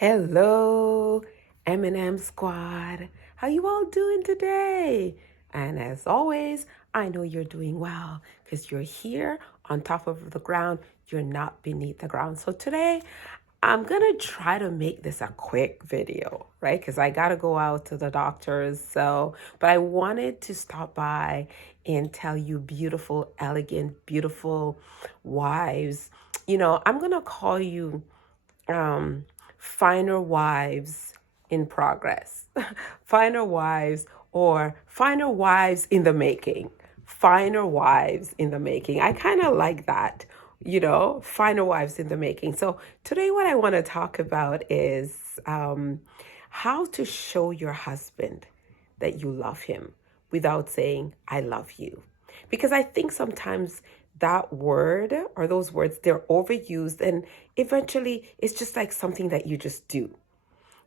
Hello, M&M squad. How you all doing today? And as always, I know you're doing well because you're here on top of the ground. You're not beneath the ground. So today, I'm going to try to make this a quick video, right? Because I got to go out to the doctors. But I wanted to stop by and tell you beautiful, elegant, beautiful wives. I'm going to call you finer wives in progress, finer wives, or finer wives in the making, finer wives in the making. I kind of like that, finer wives in the making. So today, what I want to talk about is how to show your husband that you love him without saying, I love you. Because I think sometimes that word or those words, they're overused, and eventually it's just like something that you just do.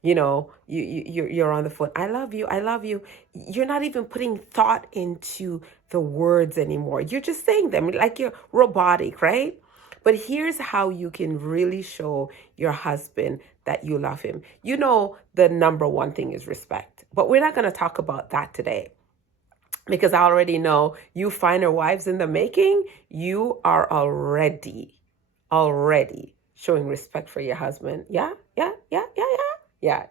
You're on the phone. I love you. I love you. You're not even putting thought into the words anymore. You're just saying them like you're robotic, right? But here's how you can really show your husband that you love him. The number one thing is respect, but we're not going to talk about that today. Because I already know you finer wives in the making, you are already showing respect for your husband. Yeah,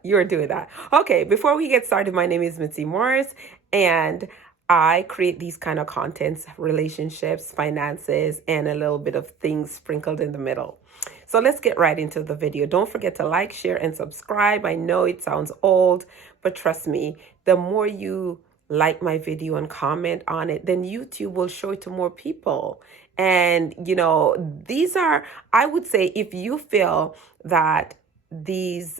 you're doing that. Okay, before we get started, my name is mitzymorris, and I create these kind of contents, relationships, finances, and a little bit of things sprinkled in the middle. So let's get right into the video. Don't forget to like, share, and subscribe. I know it sounds old, but trust me, the more you like my video and comment on it, then YouTube will show it to more people. And, I would say, if you feel that these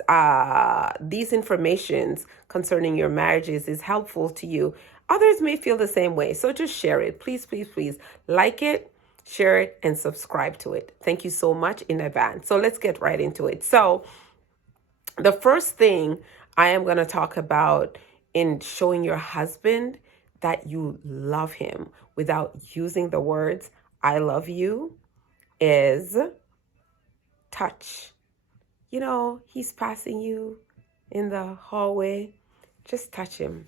informations concerning your marriages is helpful to you, others may feel the same way. So just share it. Please, please, please like it, share it, and subscribe to it. Thank you so much in advance. So let's get right into it. So the first thing I am going to talk about in showing your husband that you love him without using the words I love you is touch. He's passing you in the hallway. Just touch him,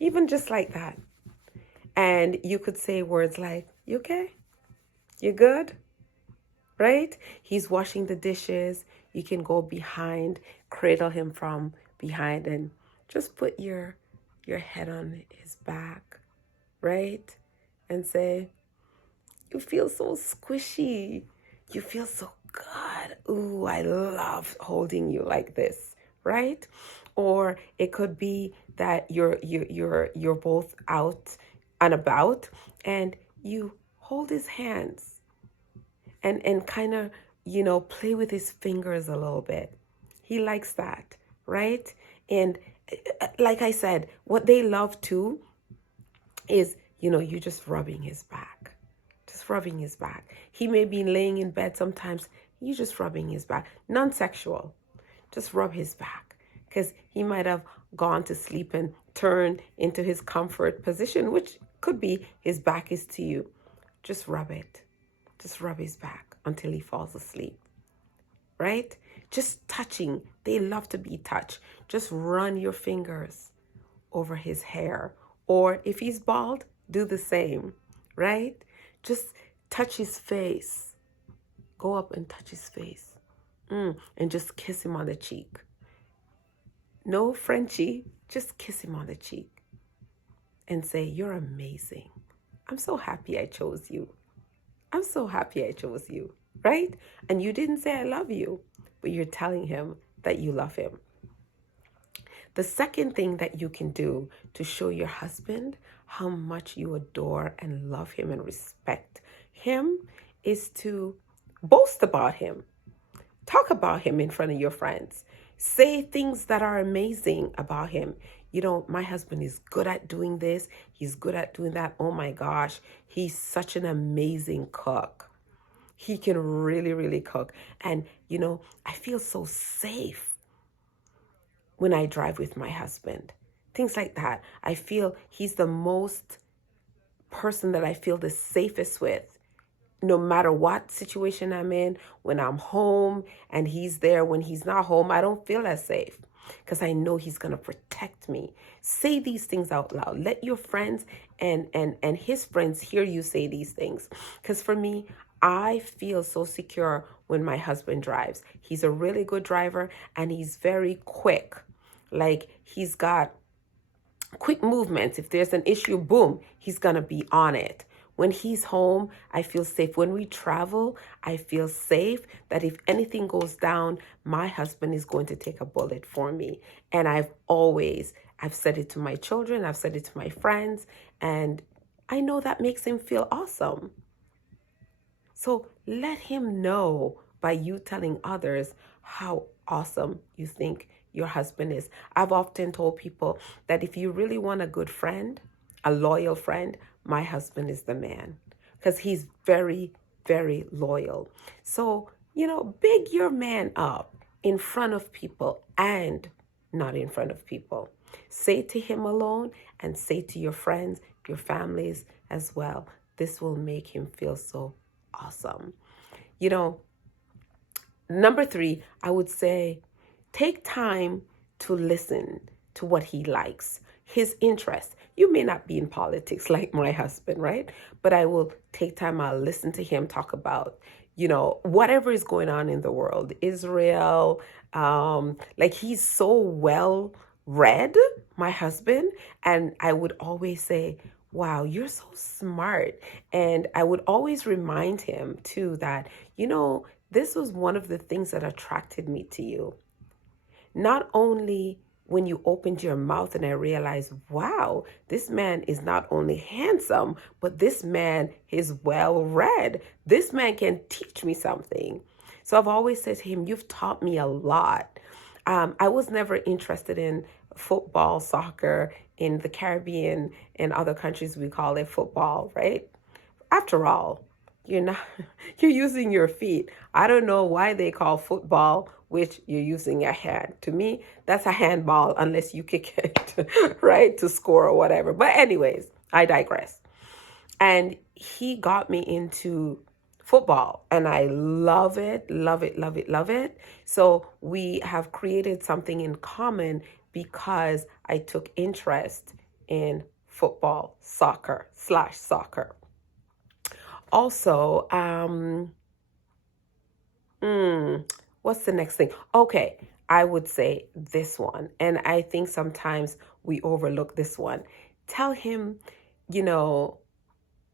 even just like that. And you could say words like, you okay? You good? Right? He's washing the dishes. You can go behind, cradle him from behind, and just put your head on his back, right? And say, you feel so squishy. You feel so good. Ooh, I love holding you like this, right? Or it could be that you're both out and about, and you hold his hands and kind of, play with his fingers a little bit. He likes that, right? And like I said, what they love too is, you just rubbing his back. Just rubbing his back. He may be laying in bed sometimes. You just rubbing his back. Non-sexual. Just rub his back. Because he might have gone to sleep and turned into his comfort position, which could be his back is to you. Just rub it. Just rub his back until he falls asleep. Right? Just touching. They love to be touched. Just run your fingers over his hair. Or if he's bald, do the same. Right? Just touch his face. Go up and touch his face. And just kiss him on the cheek. No Frenchie. Just kiss him on the cheek. And say, you're amazing. I'm so happy I chose you. I'm so happy I chose you. Right? And you didn't say I love you, but you're telling him that you love him. The second thing that you can do to show your husband how much you adore and love him and respect him is to boast about him. Talk about him in front of your friends. Say things that are amazing about him. My husband is good at doing this. He's good at doing that. Oh my gosh, he's such an amazing cook. He can really, really cook. And, I feel so safe when I drive with my husband. Things like that. I feel he's the most person that I feel the safest with no matter what situation I'm in, when I'm home and he's there, when he's not home, I don't feel as safe because I know he's going to protect me. Say these things out loud. Let your friends and his friends hear you say these things. Because for me, I feel so secure when my husband drives. He's a really good driver and he's very quick. Like he's got quick movements. If there's an issue, boom, he's going to be on it. When he's home, I feel safe. When we travel, I feel safe that if anything goes down, my husband is going to take a bullet for me. And I've said it to my children, I've said it to my friends, and I know that makes him feel awesome. So let him know by you telling others how awesome you think your husband is. I've often told people that if you really want a good friend, a loyal friend, my husband is the man because he's very, very loyal. So, big your man up in front of people and not in front of people. Say to him alone and say to your friends, your families as well. This will make him feel so awesome. Number 3, I would say take time to listen to what he likes, his interests. You may not be in politics like my husband, right? But I will take time, I'll listen to him talk about, whatever is going on in the world, Israel, like he's so well read, my husband, and I would always say, wow, you're so smart. And I would always remind him too that, this was one of the things that attracted me to you. Not only when you opened your mouth and I realized, wow, this man is not only handsome, but this man is well read. This man can teach me something. So I've always said to him, you've taught me a lot. I was never interested in football, soccer. In the Caribbean and other countries, we call it football, right? After all, you're using your feet. I don't know why they call football, which you're using your hand. To me, that's a handball unless you kick it, right, to score or whatever. But anyways, I digress. And he got me into football and I love it, love it, love it, love it. So we have created something in common because I took interest in football, soccer. Also, what's the next thing? Okay, I would say this one. And I think sometimes we overlook this one. Tell him,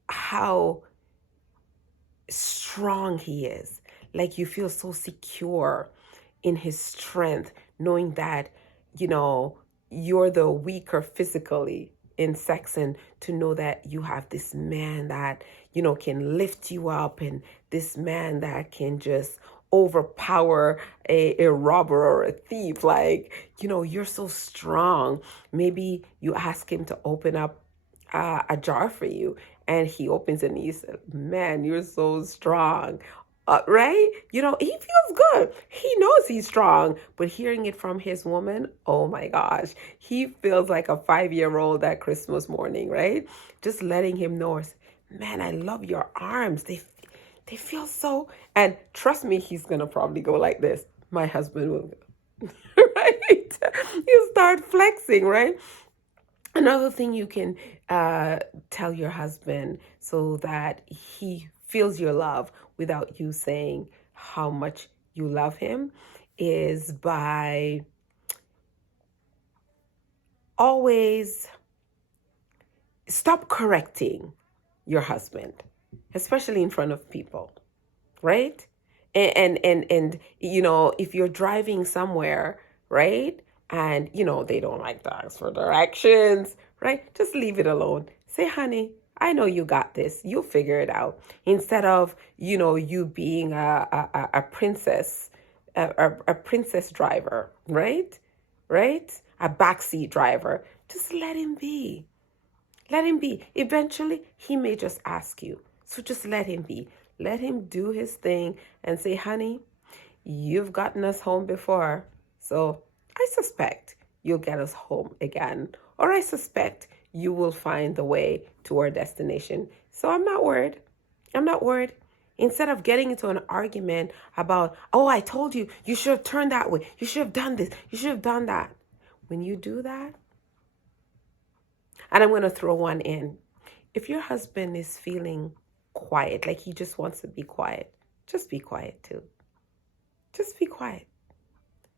how strong he is. Like you feel so secure in his strength, knowing that, you're the weaker physically in sex, and to know that you have this man that, can lift you up, and this man that can just overpower a robber or a thief. Like, you're so strong. Maybe you ask him to open up a jar for you and he opens it and he said, man, you're so strong. Right? He feels good. He knows he's strong, but hearing it from his woman, oh my gosh, he feels like a 5-year-old that Christmas morning, right? Just letting him know, man, I love your arms. They feel so, and trust me, he's going to probably go like this. My husband will go, right? You start flexing, right? Another thing you can tell your husband so that he feels your love without you saying how much you love him is by always stop correcting your husband, especially in front of people, right? And if you're driving somewhere, right? And, they don't like to ask for directions, right? Just leave it alone. Say, honey, I know you got this. You'll figure it out. Instead of, you being a princess, a princess driver, right? Right? A backseat driver. Just let him be. Let him be. Eventually, he may just ask you. So just let him be. Let him do his thing and say, honey, you've gotten us home before. So I suspect you'll get us home again. Or I suspect you will find the way to our destination. So I'm not worried. I'm not worried. Instead of getting into an argument about, oh, I told you, you should have turned that way. You should have done this. You should have done that. When you do that, and I'm going to throw one in. If your husband is feeling quiet, like he just wants to be quiet, just be quiet too. Just be quiet.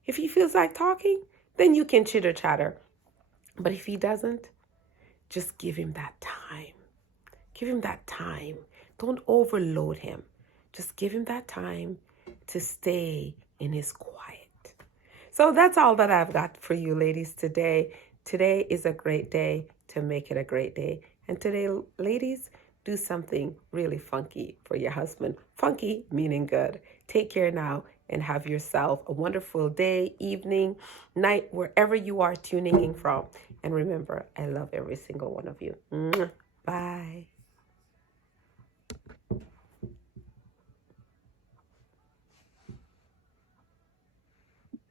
If he feels like talking, then you can chitter chatter. But if he doesn't, just give him that time. Give him that time. Don't overload him. Just give him that time to stay in his quiet. So that's all that I've got for you, ladies, today. Today is a great day to make it a great day. And today, ladies, do something really funky for your husband. Funky meaning good. Take care now and have yourself a wonderful day, evening, night, wherever you are tuning in from. And remember, I love every single one of you. Bye.